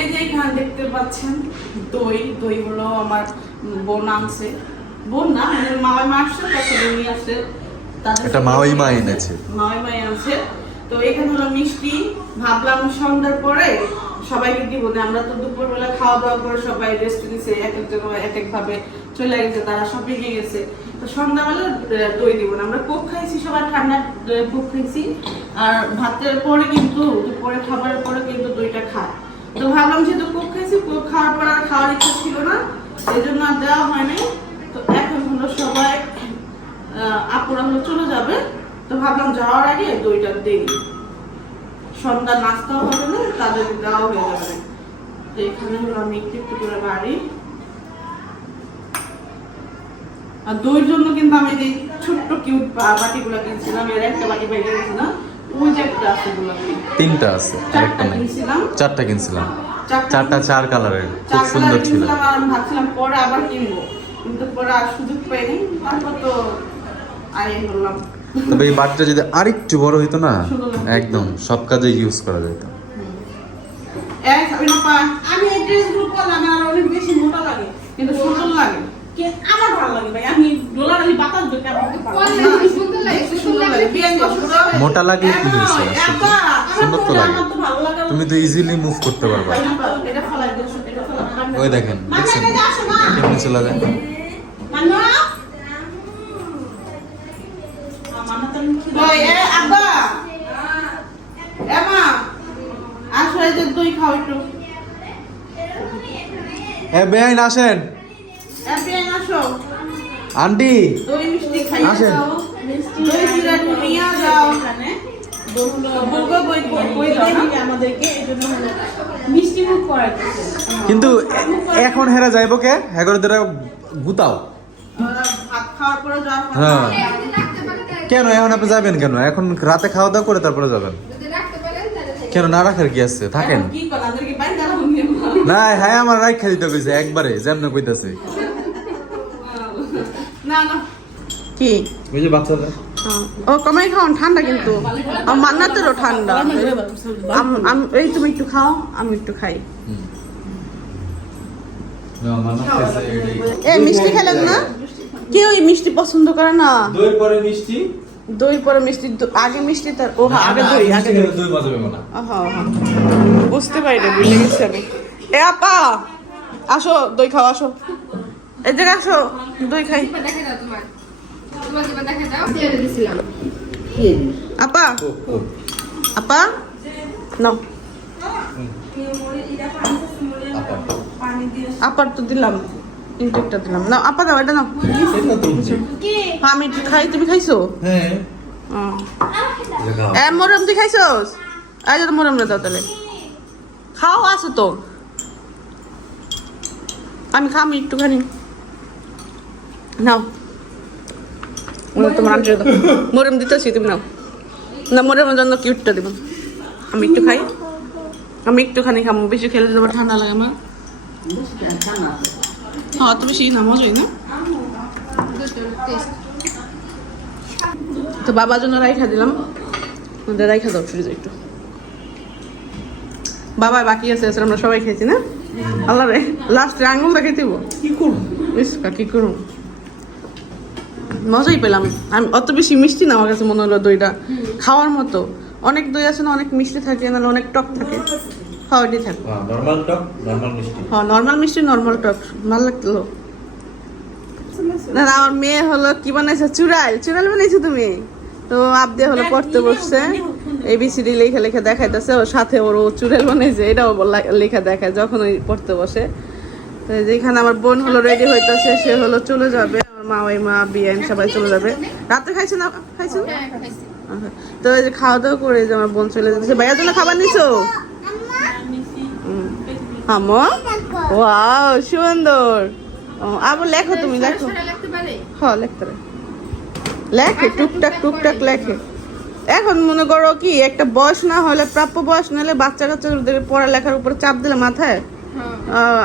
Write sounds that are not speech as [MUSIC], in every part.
এই যে এখানে দেখতে পাচ্ছেন দই দই হলো আমার বোন আনছে। বোন না মানে মামাই মা আসছে তারপরে উনি আসছে। এটা মাওই মা এনেছে। মাই আনছে। তো এখানে হলো মিষ্টি। ভাবলাম সন্ধ্যার পরে সবাইকে দিব না আমরা তো দুপুরবেলা খাওয়া দাওয়া করে সবাই রেস্ট নিছে এক একজন এক চলে গেছে তারা শপিং এ গেছে। তো সন্ধ্যাবেলা দই দিব না। আমরা কোক খাইছি সবাই ঠান্ডা কোক খাইছি। আর ভাতের পরে কিন্তু দুপুরে খাবারের পরে কিন্তু দইটা খায়। তো ভাবলাম যেহেতু কোক খাইছি কোক খাওয়ার পর আর খাওয়ার ইচ্ছা ছিল না এই জন্য আর দেওয়া হয়নি। তো এখন হলো সবাই আপুরা হলো চলে যাবে। তো ভাবলাম যাওয়ার আগে দইটা দিই সন্ধ্যা নাস্তাও হবে না, তাদের দেওয়া হয়ে যাবে। তো এখানে হলো আমি একটু একটু করে বাড়ি। আর দইয়ের জন্য কিন্তু আমি যে ছোট্ট কিউট বাটিগুলো কিনছিলাম, এর একটা বাটি বাইরে গেছিলাম একটা তিনটা আছে আরেকটা নেই চারটা কিনছিলাম। চারটা চার কালারের খুব সুন্দর ছিল। কিনছিলাম আর আমি ভাবছিলাম পরে আবার কিনবো। কিন্তু পরে আর সুযোগ পাইনি। তারপর তো আই করলাম। তবে এই বাটিটা যদি আরেকটু বড় হইতো না একদম সব কাজে ইউজ করা যেত। এই সাবিনা পা আমি এই ড্রেসগুলো পরলাম আমার অনেক বেশি মোটা লাগে কিন্তু সুন্দর লাগে। কে- আমার ভালো লাগে ভাই আমি ডোলার আমি বাতাস দেখতে সুন্দর লাগে বিয়ান বসুরা মোটা লাগলে কি হয়েছে? সুন্দর তো লাগে। তুমি তো ইজিলি মুভ করতে পারবা। ওই দেখেন দেখছেন? কেমনি চলে যায় আসেন। আন্টি। আসেন। কিন্তু এখন হেরা যাইবো কে? হ্যাঁ করে গুতাও। হ্যাঁ। কেন? এখন আপনি যাবেন কেন? এখন রাতে খাওয়া দাওয়া করে তারপরে যাবেন। কেন না রাখার কি আছে? থাকেন। না হ্যাঁ আমার রাখ দিতে কইছে একবারে, যেমন কইতাছে। কি? ওই যে বাচ্চারা? ও কমাই খাও ঠান্ডা কিন্তু। আমার মান্নাতেরও ঠান্ডা। আম- আম- এই তুমি একটু খাও আমি একটু খাই। এ মিষ্টি খেলেন না? কেউ এই মিষ্টি পছন্দ করে না? দই পরে মিষ্টি? দই পরে মিষ্টি আগে মিষ্টি তার ও হ্যাঁ, আগে দই আগে দই। পাবো না। বুঝতে পারি না বুঝে গেছি আমি। এ আপা! আসো দই খাও আসো। এই জায়গায় আসো দই খাই। আপা। আপা? নাও আপার। তো দিলাম। ইনটেকটা দিলাম। না আপা দাও এটা নাও। আমি একটু খাই তুমি খাইছো? হ্যাঁ। এ মরম তুই খাইছোস? আজ তো মরম না দাও তাহলে। খাও আছে তো। আমি খামি একটুখানি। নাও। তোমার আনতে দাও। মরম দিতেছি তুমি নাও। না মরমের জন্য কিউটটা দিব। আমি একটু খাই। আমি একটুখানি খাব বেশি খেলে তোমার ঠান্ডা লাগে আমার হ্যাঁ তো বেশি না মজাই না? তো বাবার জন্য রাইখা দিলাম। রাইখা দাও ফ্রিজে একটু। বাবা বাকি আছে আমরা সবাই খেয়েছি না? আল্লাহ রে লাস্টে আঙুলটা খেতে দিব। কি ইস কি করুন মজাই পেলাম। আমি অত বেশি মিষ্টি না আমার কাছে মনে হলো দইটা। খাওয়ার মতো। অনেক দই আছে না অনেক মিষ্টি থাকে না অনেক টক থাকে। খাওয়াটি থাকে নরমাল টক নরমাল মিষ্টি। হ্যাঁ নর্মাল মিষ্টি নর্মাল টক। ভালো লাগল। না না, আমার মেয়ে হলো কি বানাইছে? চুড়াল। চুড়াল বানাইছো তুমি? তো আবদে হলো পড়তে বসছে। এবিসিডি লেখা লেখা দেখাইতেছে। ওর সাথে ওর ও চুড়াল বানাইছে। এটাও লেখা দেখায় যখন ওই পড়তে বসে। তো যেখানে আমার বোন হলো রেডি হইতেছে সে হলো চলে যাবে। মা বিয়ান সবাই চলে যাবে। রাতে খাইছো না খাইছো। তো যে খাওয়া দাওয়া করে যে আমার বোন চলে খাবার সুন্দর। আবার লেখো তুমি, লেখো। লেখে, টুকটাক টুকটাক লেখে। এখন মনে করো কি, একটা বয়স না হলে, প্রাপ্য বয়স না হলে বাচ্চা কাচ্চাদের পড়ালেখার উপরে চাপ দিলে মাথায়?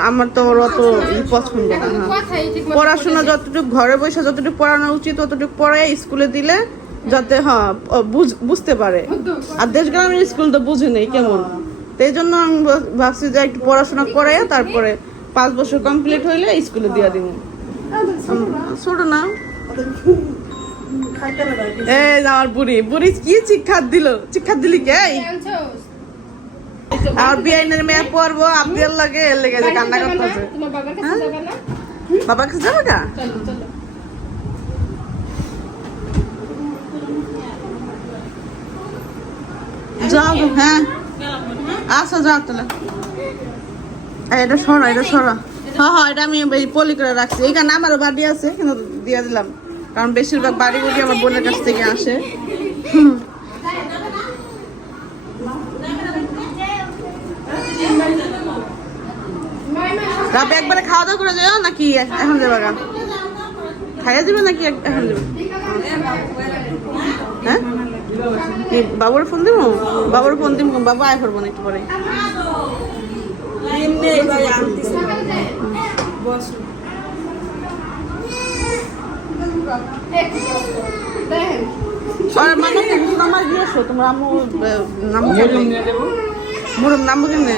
আমার তো ওর অত পছন্দ না। পড়াশোনা যতটুকু ঘরে বসে যতটুকু পড়ানো উচিত, ততটুকু পড়ে স্কুলে দিলে যাতে হ্যাঁ বুঝতে পারে। আর দেশ গ্রামের স্কুল তো বুঝে নেই কেমন। এই জন্য আমি ভাব- ভাবছি যে একটু পড়াশোনা করে তারপরে পাঁচ বছর কমপ্লিট হইলে স্কুলে দিয়ে দিব। ছোট না। এই আমার বুড়ি। বুড়ি কি চিক্ষাত দিল? চিক্ষাত দিলি কে? আর বিআইনের মেয়ে পড়ব আব্দিয়ার লাগে এর লেগে যে কান্না করতেছে। তোমার বাবার কাছে হ্যাঁ? যাবে না? যাও হ্যাঁ। যাও তাহলে। এটা সরা এটা সরা। হ্যাঁ হ্যাঁ এটা আমি এই পলি করে রাখছি। এখানে আমারও বাড়ি আছে কিন্তু দিয়ে দিলাম। কারণ বেশিরভাগ বাড়ি বুড়ি আমার বোনের কাছ থেকে আসে। হুম। রাবে একবারে খাওয়া দাওয়া করে যাও নাকি এখন যাবে গা? খাইয়া যাবে নাকি এখন যাবে? হ্যাঁ? বাবুর ফোন দিব বাবুর ফোন দিব বাবু আয় করব না একটু পরে। তোমরা আম্মু আহ, নামবো কেমনে মুরম নামবো কেমনে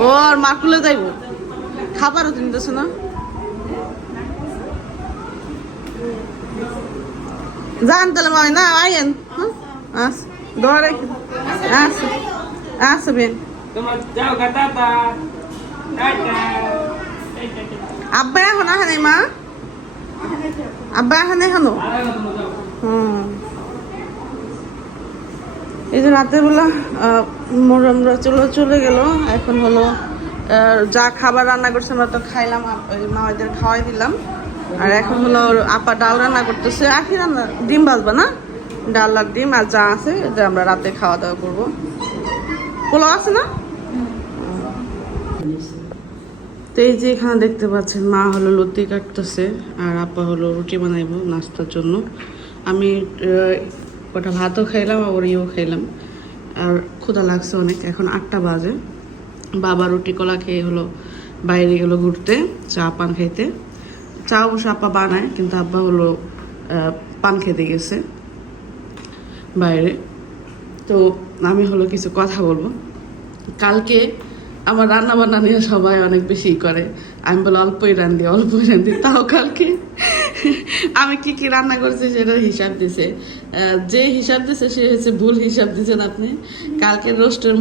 নামতে হইবো? ও আর মা কুলে যাইবো। খাবারও চিনতেছো না? যান তাহলে মামি না আইয়েন। আস দৌড়ে আস টাটা টাটা আব্বা এখন আহে মা? আব্বা এখন এখনও? হুম। এই যে রাতের বেলা আহ, মোরমরা চলে চলে গেল। এখন হলো যা খাবার রান্না করছে আমরা তো খাইলাম মামাদের খাওয়াই দিলাম। আর এখন হলো আপা ডাল রান্না করতেছে। আখি রান্না ডিম ভাজবা না? ডাল আর ডিম আর যা আছে এটা আমরা রাতে খাওয়া দাওয়া করব। পোলাও আছে না? তো এই যে এখানে দেখতে পাচ্ছেন মা হলো লতি কাটতেছে আর আপা হলো রুটি বানাইবো নাস্তার জন্য। আমি কটা ভাতও খাইলাম, আর ইয়েও খাইলাম। আর ক্ষুধা লাগছে অনেক, এখন আটটা বাজে। বাবা রুটি কলা খেয়ে হলো বাইরে গেলো ঘুরতে, চা, পান খাইতে। চা অবশ্য আপা বানায়, কিন্তু আব্বা হলো পান খেতে গেছে বাইরে। তো আমি হলো কিছু কথা বলব। কালকে আমার রান্না বান্না নিয়ে সবাই অনেক বেশি করে। আমি বলে অল্পই রান্ধি অল্পই রান্ধি তাও কালকে আমি কি কি রান্না করছি সেটার হিসাব দিছে। যে হিসাব দিছে সে হচ্ছে ভুল হিসাব দিয়েছেন আপনি। কালকে রোস্টের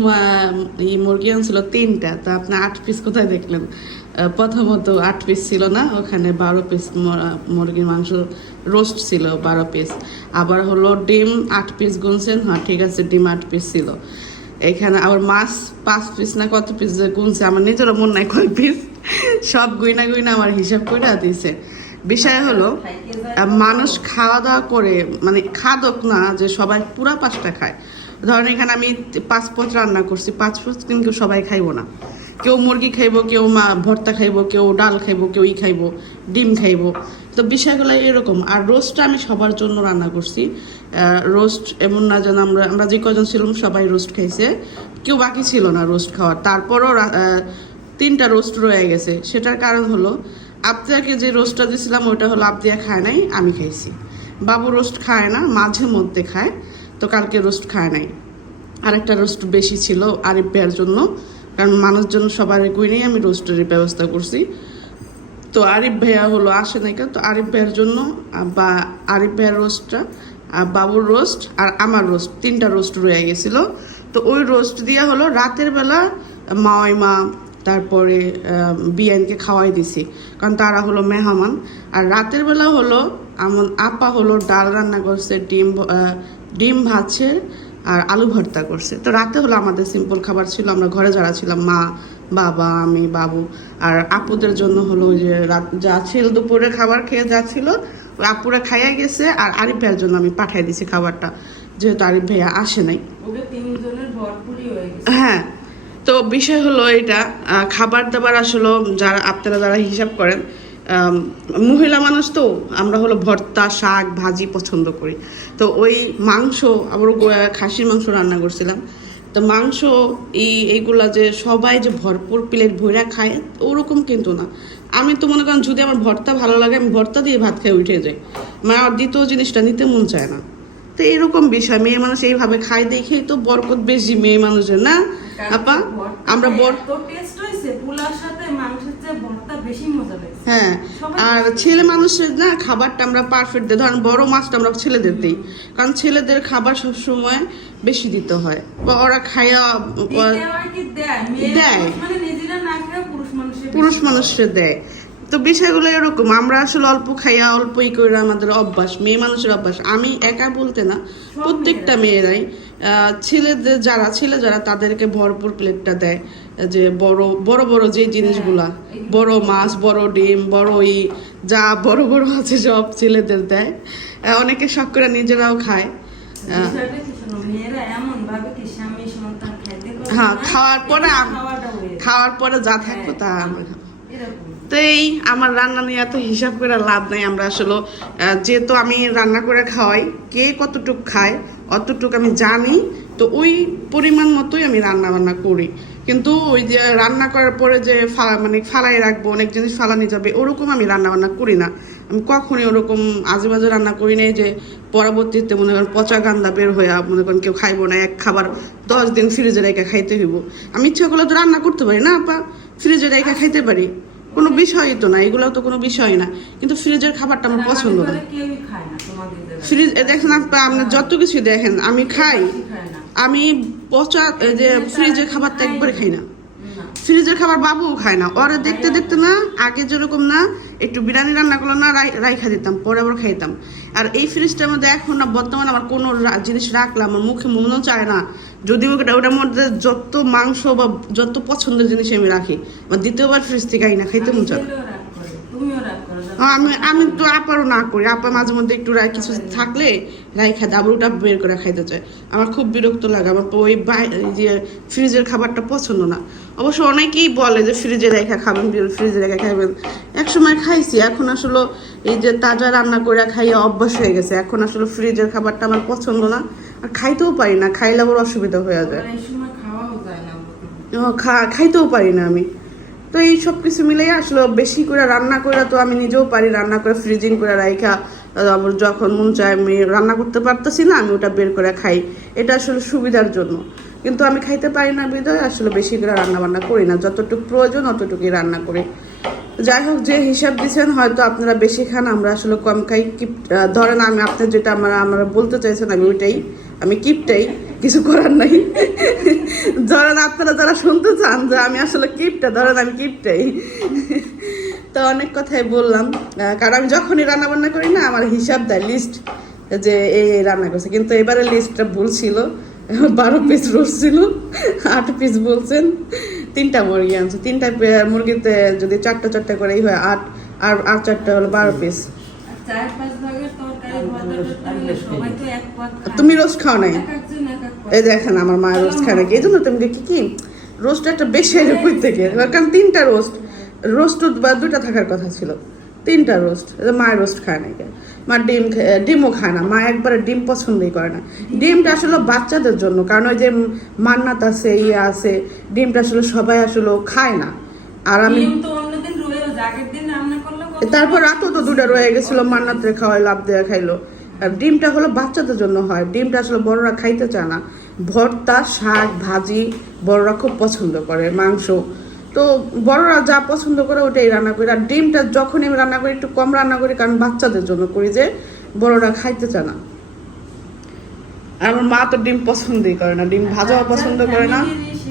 মুরগি আনছিল তিনটা, তা আপনি আট পিস কোথায় দেখলেন? প্রথমত আট পিস ছিল না, ওখানে বারো পিস মুরগির মাংস রোস্ট ছিল বারো পিস আবার হলো ডিম আট পিস গুনছেন হ্যাঁ ঠিক আছে, ডিম আট পিস ছিল। এখানে আবার মাছ পাঁচ পিস না কত পিস গুনছে, আমার নিজেরও মন নাই কয় পিস সব গুইনা গুইনা আমার হিসাব করে দিছে। বিষয় হলো মানুষ খাওয়া দাওয়া করে মানে খাদক না, যে সবাই পুরা পাঁচটা খায়। ধরেন এখানে আমি পাঁচ পথ রান্না করছি, পাঁচ পথ কিন্তু সবাই খাইবো না। কেউ মুরগি খাইবো, কেউ মা, ভর্তা খাইব, কেউ ডাল খাইবো, কেউ ই খাইবো, ডিম খাইবো। তো বিষয়গুলো এরকম। আর রোস্টটা আমি সবার জন্য রান্না করছি। রোস্ট এমন না যেন আমরা আমরা যে কজন ছিলাম সবাই রোস্ট খাইছে। কেউ বাকি ছিল না রোস্ট খাওয়ার। তারপরও তিনটা রোস্ট রয়ে গেছে। সেটার কারণ হলো আবদিয়াকে যে রোস্টটা দিয়েছিলাম ওটা হলো আবদিয়া খায় নাই, আমি খাইছি। বাবু রোস্ট খায় না, মাঝে মধ্যে খায়, তো কালকে রোস্ট খায় নাই। আরেকটা রোস্ট বেশি ছিল আরিফ ভাইয়ের জন্য, কারণ মানুষজন সবার গুইনেই আমি রোস্টের ব্যবস্থা করছি। তো আরিফ ভাইয়া হলো আসে নাই তো আরিফ ভাইয়ের জন্য, বা আরিফ ভাইয়ের রোস্টটা বাবুর রোস্ট, আর আমার রোস্ট, তিনটা রোস্ট রয়ে গেছিল। তো ওই রোস্ট দিয়ে হলো রাতের বেলা মাওয়াই মা তারপরে বিয়ানকে খাওয়াই দিছি। কারণ তারা হলো মেহমান। আর রাতের বেলা হলো আমার আপা হলো ডাল রান্না করছে ডিম ডিম ভাজছে আর আলু ভর্তা করছে। তো রাতে হলো আমাদের সিম্পল খাবার ছিল আমরা ঘরে যারা ছিলাম মা বাবা আমি বাবু আর আপুদের জন্য হলো ওই যে রাত যা ছিল দুপুরে খাবার খেয়ে যা ছিল আপুরা খাইয়া গেছে আর আরিফ ভাইয়ের জন্য আমি পাঠিয়ে দিছি খাবারটা। যেহেতু আরিফ ভাইয়া আসে নাই। হ্যাঁ তো বিষয় হলো এটা খাবার দাবার আসলে যারা, আপনারা যারা হিসাব করেন মহিলা মানুষ তো আমরা হলো ভর্তা, শাক, ভাজি পছন্দ করি। তো ওই মাংস, আবার খাসির মাংস রান্না করছিলাম। তো মাংস এই, এইগুলা যে সবাই যে ভরপুর প্লেট ভইরা খায়, ওরকম কিন্তু না। আমি তো মনে করেন যদি আমার ভর্তা ভালো লাগে, আমি ভর্তা দিয়ে ভাত খেয়ে উঠে যাই। মানে আমার দ্বিতীয় জিনিসটা, নিতে মন চায় না। তো এরকম বিষয়, মেয়ে মানুষ এইভাবে খায় দেখেই তো বরকত বেশি মেয়ে মানুষের, না? আপা আমরা বর তো টেস্ট হয়েছে পোলার সাথে মাংসের চেয়ে ভর্তা বেশি মজা লাগছে। হ্যাঁ আর ছেলে মানুষের না খাবারটা আমরা পারফেক্ট দিই। ধরেন বড় মাছটা আমরা ছেলেদের দিই। কারণ ছেলেদের খাবার সবসময় বেশি দিতে হয়। বা ওরা হয় কি দেয়। মানুষ মানে খেয়ে পুরুষ মানুষের দেয়। তো বিষয়গুলো এরকম আমরা আসলে অল্প খাইয়া অল্পই করে আমাদের অভ্যাস মেয়ে মানুষের অভ্যাস। আমি একা বলতে না প্রত্যেকটা মেয়েরাই। ছেলেদের যারা ছেলে যারা তাদেরকে ভরপুর প্লেটটা দেয় যে বড় বড় বড় যে জিনিসগুলা বড় মাছ বড় ডিম বড় ই যা বড় বড় আছে সব ছেলেদের দেয়। অনেকে শখ করে নিজেরাও খায়। হ্যাঁ খাওয়ার পরে হয়ে। খাওয়ার পরে যা থাকব তা আমরা তো এই আমার রান্না নিয়ে এত হিসাব করে লাভ নাই আমরা আসলে যেহেতু আমি রান্না করে খাওয়াই কে কতটুক খায় অতটুক আমি জানি, তো ওই পরিমাণ মতোই আমি রান্না বান্না করি। কিন্তু ওই যে রান্না করার পরে যে ফা- মানে ফালাই রাখব, অনেক জিনিস ফালানি যাবে, ওরকম আমি রান্না বান্না করি না। আমি কখনই ওরকম আজেবাজে রান্না করি নাই যে পরবর্তীতে মনে করেন পচা গান্দা বের হয়ে মনে করেন কেউ খাইবো না, এক খাবার দশ দিন ফ্রিজে রেখে খাইতে হইব। আমি ইচ্ছা করলে তো রান্না করতে পারি না, আপা। ফ্রিজে রেখে খাইতে পারি। কোনো বিষয়ই তো না এগুলো তো কোনো বিষয় না। কিন্তু ফ্রিজের খাবারটা আমার পছন্দ না। কেউই খায় না তোমাদের। ফ্রিজ দেখেন আপনি যত কিছু দেখেন আমি খাই। আমি পচা যে ফ্রিজের খাবারটা একবারে খাই না। ফ্রিজের খাবার বাবুও খায় না। ওরা দেখতে দেখতে না আগে যেরকম না একটু বিরিয়ানি রান্না করল না রাই- রাইখা দিতাম পরে আবার খাইতাম। আর এই ফ্রিজটার মধ্যে এখন না বর্তমানে আমার কোনো জিনিস রাখলাম আমার মুখে মনেও চায় না। যদিও ওটা ওটার মধ্যে যত মাংস বা যত পছন্দের জিনিস আমি রাখি বা দ্বিতীয়বার ফ্রিজ থেকে আই না খাইতে মন চায় না। ছেলেও রাগ করে, তুমিও রাগ করো, যাও। হ্যাঁ, আমি আমি তো আপারও না করি। আপা মাঝে মধ্যে একটু কিছু থাকলে রাই খাই আবার ওটা বের করে খাইতে চায়। আমার খুব বিরক্ত লাগে। আমার তো ওই যে ফ্রিজের খাবারটা পছন্দ না। অবশ্য অনেকেই বলে যে ফ্রিজে রেখে খাবেন ফ্রিজে রেখে খাবেন এক সময় খাইছি। এখন আসলে এই যে তাজা রান্না করে খাইয়ে অভ্যাস হয়ে গেছে। এখন আসলে ফ্রিজের খাবারটা আমার পছন্দ না। আর খাইতেও পারি না। খাইলে আবার অসুবিধা হয়ে যায়। আবার সময় খাওয়াও যায় না ও, খা- খাইতেও পারি না আমি। তো এই সব কিছু মিলেই আসলে। বেশি করে রান্না করে তো আমি নিজেও পারি রান্না করে ফ্রিজিং করে রাইখা। আবার যখন মন চায় আমি রান্না করতে পারতেছি না, আমি ওটা বের করে খাই। এটা আসলে সুবিধার জন্য। কিন্তু আমি খাইতে পারি না বিধায় আসলে বেশি করে রান্না বান্না করি না। যতটুকু প্রয়োজন অতটুকুই রান্না করি। যাই হোক, যে হিসাব দিচ্ছেন হয়তো আপনারা বেশি খান, আমরা আসলে কম খাই। কিপ ধরেন আমি আপনি যেটা আমরা আমরা বলতে চাইছেন, আমি ওইটাই। আমি কিপটাই, কিছু করার নাই। ধরেন আপনারা যারা শুনতে চান যে আমি আসলে কিপটা ধরেন আমি কিপটাই। তো অনেক কথাই বললাম। কারণ আমি যখনই রান্না বান্না করি না আমার হিসাব দেয় লিস্ট যে এই এই রান্না করছে। কিন্তু এবারে লিস্টটা ভুল ছিল। বারো পিস রোজ ছিল আট পিস বলছেন তিনটা মুরগি আনছে। তিনটা মুরগিতে যদি চারটা চারটা করেই হয় আট আর আর চারটা হলো বারো পিস। তুমি রোজ খাও নাই? এই দেখেন আমার মায়ের রোস্ট খায় নাকি? এই জন্য তুমি কি কি রোস্ট একটা বেশি হয়ে কই থেকে? কারণ তিনটা রোস্ট রোস্ট বা দুটা থাকার কথা ছিল। তিনটা রোস্ট মায়ের রোস্ট খায় নাকি? মা ডিম ডিমও খায় না মা একবারে ডিম পছন্দই করে না। ডিমটা আসলে বাচ্চাদের জন্য কারণ ওই যে মান্নাত আছে ইয়ে আছে ডিমটা আসলে সবাই আসলে খায় না। আর আমি তারপর রাতও তো দুটা রয়ে গেছিল মান্নাতে খাওয়াই লাভ দেওয়া খাইলো। আর ডিমটা হলো বাচ্চাদের জন্য হয়। ডিমটা আসলে বড়রা খাইতে চায় না। ভর্তা শাক ভাজি বড়রা খুব পছন্দ করে মাংস। তো বড়রা যা পছন্দ করে ওটাই রান্না করি। আর ডিমটা যখনই আমি রান্না করি একটু কম রান্না করি কারণ বাচ্চাদের জন্য করি যে বড়রা খাইতে চায় না। আর আমার মা তো ডিম পছন্দই করে না। ডিম ভাজাও পছন্দ করে না।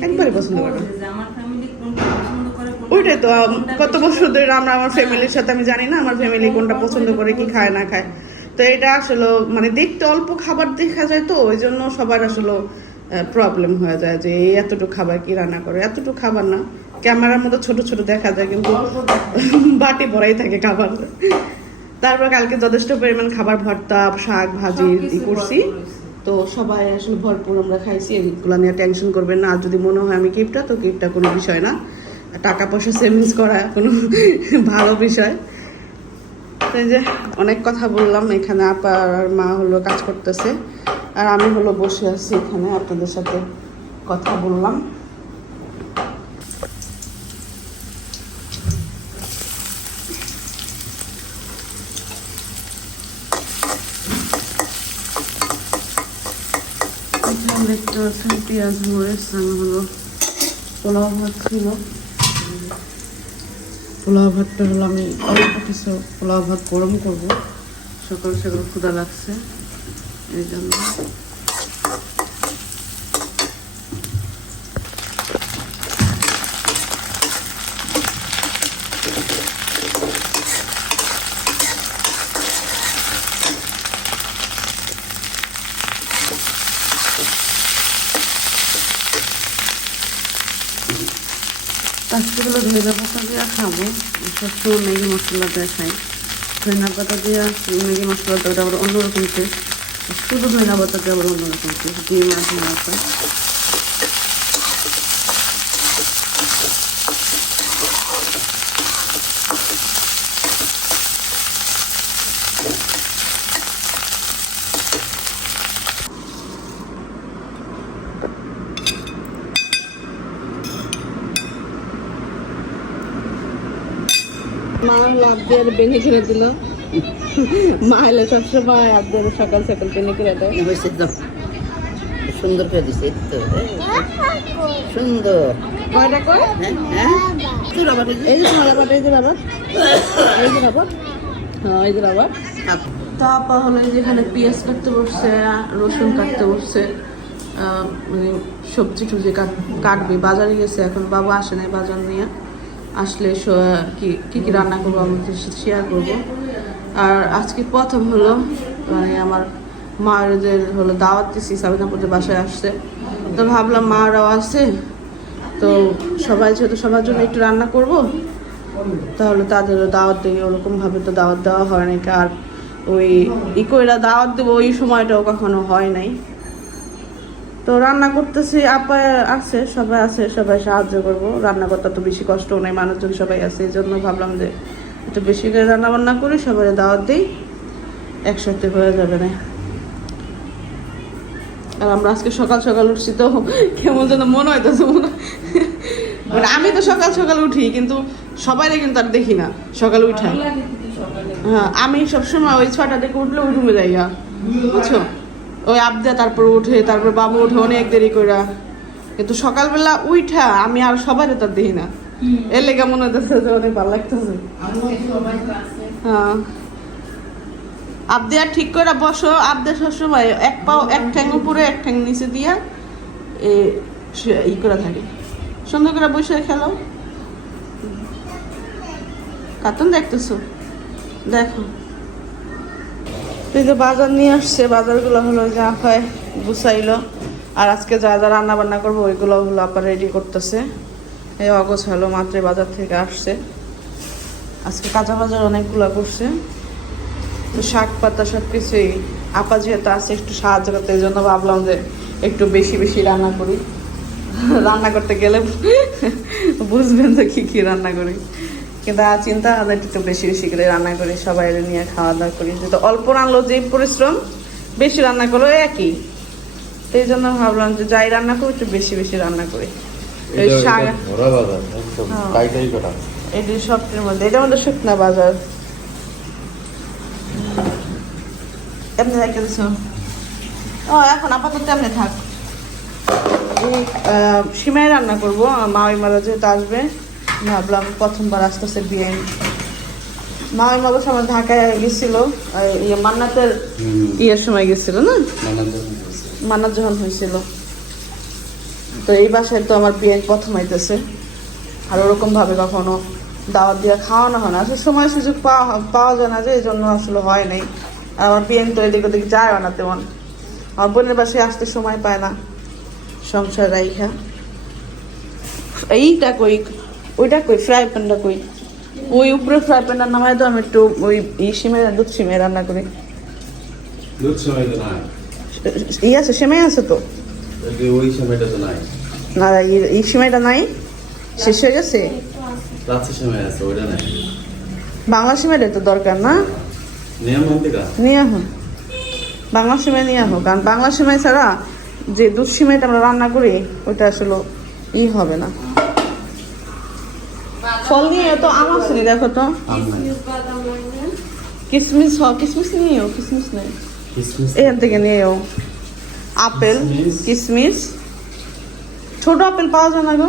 একবারই পছন্দ করে না। ওইটাই তো কত বছর ধরে আমরা আমার ফ্যামিলির সাথে আমি জানি না আমার ফ্যামিলি কোনটা পছন্দ করে কি খায় না খায়। তো এটা আসলে মানে দেখতে অল্প খাবার দেখা যায় তো ওই জন্য সবার আসলে প্রবলেম হয়ে যায় যে এতটুকু খাবার কি রান্না করে? এতটুকু খাবার না। ক্যামেরার মতো ছোট ছোট দেখা যায় কিন্তু [LAUGHS] বাটি ভরাই থাকে খাবার। তারপর কালকে যথেষ্ট পরিমাণ খাবার ভর্তা শাক ভাজি করছি। তো সবাই আসলে ভরপুর আমরা খাইছি এগুলো নিয়ে টেনশন করবেন না। আর যদি মনে হয় আমি কিপটা তো কিপটা কোনো বিষয় না। টাকা পয়সা সেভিংস করা কোনো [LAUGHS] ভালো বিষয়। এই যে অনেক কথা বললাম, এখানে আপা আর মা হলো কাজ করতেছে। আর আমি হলো বসে আছি এখানে, আপনাদের সাথে কথা বললাম। দেখতে পেঁয়াজ মরিচ রান্না হলো পোলাও ভাত ছিল। পোলাও ভাতটা হলো আমি অল্প কিছু পোলাও ভাত গরম করব। সকাল সকাল ক্ষুদা লাগছে, এই জন্য। পাঁচটাগুলো ধনিয়া পাতা দিয়ে খাব। সবসময় ম্যাগি মশলা দিয়ে খাই ধনিয়া পাতা দিয়ে ম্যাগি মশলা দিয়ে আবার অন্যরকম টেস্ট শুধু ধনিয়া পাতা দিয়ে আবার অন্যরকম টেস্ট ডিম আর ধনিয়া পাতা। মা লাভ দিয়ে বেঁধে খেলে দিল। মা এলে সবসময় আর দিয়ে সকাল সকাল বেঁধে খেলে দেয়। সুন্দর করে দিছে তো সুন্দর। কয়টা কয় হ্যাঁ হ্যাঁ? তোর আবার এই যে। এই আবার এই যে বাবা। এই যে বাবা। হ্যাঁ এই যে বাবা। তাপা হলো এই পেঁয়াজ কাটতে বসছে রসুন কাটতে বসছে আহ, মানে সবজি টুজি কাট- কাটবে। বাজারে গেছে এখন বাবা আসে নাই বাজার নিয়ে। আসলে কি কি কি রান্না করব আমাদের শেয়ার করব। আর আজকে প্রথম হলো মানে আমার মায়েদের হলো দাওয়াত দিছি, সাবিনাপুরের বাসায় আসছে তো ভাবলাম মারাও আসছে, তো সবাই যেহেতু সবার জন্য একটু রান্না করব, তাহলে তাদেরও দাওয়াত দিই, ওরকমভাবে তো দাওয়াত দেওয়া হয় নাই। আর ওই ই দাওয়াত দেবো, ওই সময়টাও কখনো হয় নাই। তো রান্না করতেছি আপা আছে সবাই আছে সবাই সাহায্য করব। রান্না করতে তো বেশি কষ্ট নেই মানুষজন সবাই আছে এই জন্য ভাবলাম যে একটু বেশি করে রান্না বান্না করি সবাই দাওয়াত দিই একসাথে হয়ে যাবে না। আর আমরা আজকে সকাল সকাল উঠছি তো কেমন যেন মনে হইতেছে মনে মানে আমি তো সকাল সকাল উঠি কিন্তু সবাই কিন্তু আর দেখি না সকাল উঠা। হ্যাঁ আমি সবসময় ওই ছটা থেকে উঠলে ওই রুমে যাইয়া বুঝছ? ওই আবদা তারপর উঠে তারপর বাবু উঠে অনেক দেরি কইরা। কিন্তু সকালবেলা উঠা আমি আর সবাই তো আর দেখি না। এর লেগে মনে হইতেছে যে অনেক ভালো লাগতেছে। হ্যাঁ। আবদে আর ঠিক করে বসো। আবদে সবসময় এক পাও এক ঠ্যাং উপরে এক ঠ্যাং নিচে দিয়া এ ই করে থাকে। সুন্দর করে বসে খেলো। কার্টুন দেখতেছো? দেখো। যে বাজার নিয়ে আসছে, বাজারগুলো হলো যা হয় গুছাইলো। আর আজকে যা যা রান্না বান্না করব, ওইগুলো হলো আবার রেডি করতেছে। এই অগোছ হলো মাত্র বাজার থেকে আসছে। আজকে কাঁচা বাজার অনেকগুলো করছে। তো শাক পাতা সব কিছুই আপা যেহেতু আছে একটু সাহায্য করতে, এই জন্য ভাবলাম যে একটু বেশি বেশি রান্না করি। [LAUGHS] রান্না করতে গেলে [LAUGHS] বুঝবেন তো কী কী রান্না করি। কিন্তু আর চিন্তা আমরা একটু বেশি বেশি করে রান্না করি সবাই নিয়ে খাওয়া দাওয়া করি। যেহেতু অল্প রান্নালো যে পরিশ্রম বেশি রান্না করল একই। সেই জন্য ভাবলাম যে যাই রান্না করি একটু বেশি বেশি রান্না করি। একদম হ্যাঁ। এটি সবটির মধ্যে। এটার মধ্যে শুকনা বাজার। এমনি রেখে দিছো। ও এখন আপাতত এমনি থাক। সিমাই রান্না করব। মাওই মারা যেহেতু আসবে। ভাবলাম প্রথমবার আসতেছে বিয়ে। মাওই মারা সময় ঢাকায় গেছিল ইয়ে মান্নাতের ইয়ের সময় গেছিল না? মান্নাত যখন হয়েছিল। তো এই বাসায় তো আমার বিয়ে প্রথম হইতেছে। আর ওরকম ভাবে কখনো দাওয়াত দিয়ে খাওয়ানো হয় না। আসলে সময় সুযোগ পাওয়া পাওয়া যায় না যে এই জন্য আসলে হয় নাই। আর আমার বিয়ে তো এদিক ওদিক যায় না তেমন। আমার বোনের বাসায় আসতে সময় পায় না সংসার রাইখা। এইটা কই ওইটা কই? ফ্রাই প্যানটা কই? ওই উপরে ফ্রাই প্যানটার নামাই তো আমি একটু ওই ই সিমে দুধ সিমে রান্না করি। দুধ সময় তো নাই। ই আছে সেমাই আছে তো? ওই সময়টা তো নাই। না ই- এই সিমাইটা নাই? শেষ হয়ে গেছে? রাত্রে সময় আছে ওইটা নাই। বাংলা সিমের তো দরকার না? নিয়ম মন্দিরা নিয়ে আহ বাংলা সিমাই নিয়ে আহ কারণ বাংলা সিমাই ছাড়া যে দুধ সিমাইটা আমরা রান্না করি ওইটা আসলে ই হবে না। ফল নিয়ে তো আম আছে দেখো তো। কিসমিস হ কিসমিস নিয়েও কিসমিস নেই। কিসমিস এখান থেকে নিয়েও। আপেল কিশমিশ ছোট আপেল পাওয়া যায় না গো।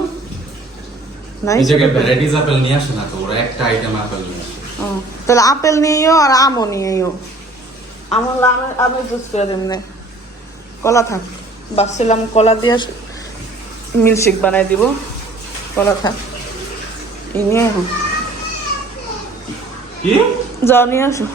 নাই? ভ্যারাইটিস আপেল নিয়ে আসে না তো ওরা একটা আইটেম আপেল নিয়ে আসে। ও, তাহলে আপেল নিয়েও আর আমও নিয়েও। আমার আমের আমের জুস করে দেবেন কলা থাক। বাসছিলাম কলা দিয়ে মিল্কশেক বানাই দিব। কলা থাক। এই নিয়ে এখন। কি? যাও নিয়ে আসো।